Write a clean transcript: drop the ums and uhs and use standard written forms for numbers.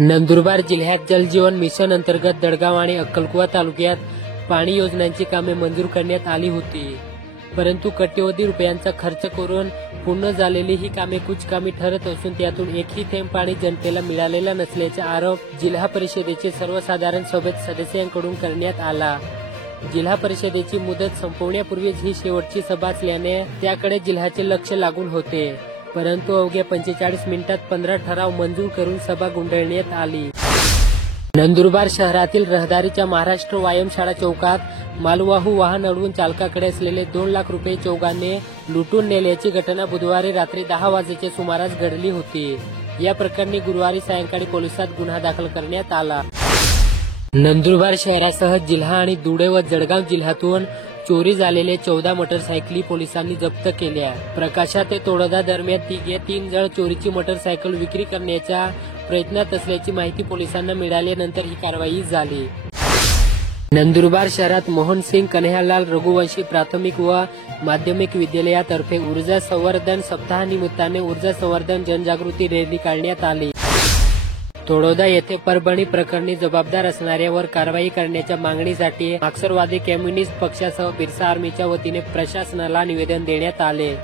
नंदुरबार जिल्ह्यात जलजीवन मिशन अंतर्गत दडगाव आणि अक्कलकुवा तालुक्यात पाणी योजनांची कामे मंजूर करण्यात आली होती, परंतु कोट्यवधी रुपयांचा खर्च करून पूर्ण झालेली ही कामे कुचकामी ठरत असून त्यातून एकही थेंब पाणी जनतेला मिळालेला नसल्याचा आरोप जिल्हा परिषदेचे सर्वसाधारण सभेत सदस्यांकडून करण्यात आला। जिल्हा परिषदेची मुदत संपवण्यापूर्वीच ही शेवटची सभा असल्याने त्याकडे जिल्ह्याचे लक्ष लागून होते, परंतु अवघ्या 45 मिनिटात 15 ठराव मंजूर करून सभा गुंडाळण्यात आली। नंदुरबार शहरातील रहदारीच्या महाराष्ट्र व्यायामशाळा चौकात मालवाहू वाहन अडवून चालकाकडे असलेले 2 लाख रुपये चौघांनी लुटून नेल्याची घटना बुधवारी रात्री 10 वाजेच्या सुमारास घडली होती। या प्रकरणी गुरुवारी सायंकाळी पोलिसात गुन्हा दाखल करण्यात आला। नंदुरबार शहरासह जिल्हा आणि धुळे व जळगाव जिल्ह्यातून चोरी झालेल्या 14 मोटरसायकली पोलिसांनी जप्त केल्या। प्रकाशा ते तोडोदा दरम्यान 3 जण चोरीची मोटरसायकल विक्री करण्याच्या प्रयत्नात असल्याची माहिती पोलिसांना मिळाल्यानंतर ही कारवाई झाली। नंदुरबार शहरात मोहनसिंग कन्हैयालाल रघुवंशी प्राथमिक व माध्यमिक विद्यालयातर्फे ऊर्जा संवर्धन सप्ताहानिमित्ताने ऊर्जा संवर्धन जनजागृती रॅली काढण्यात आली। तोडोदा येथे परभणी प्रकरणी जबाबदार असणाऱ्यावर कारवाई करण्याच्या मागणीसाठी मार्क्सवादी कम्युनिस्ट पक्षासह बिरसा आर्मीच्या वतीने प्रशासनाला निवेदन देण्यात आले।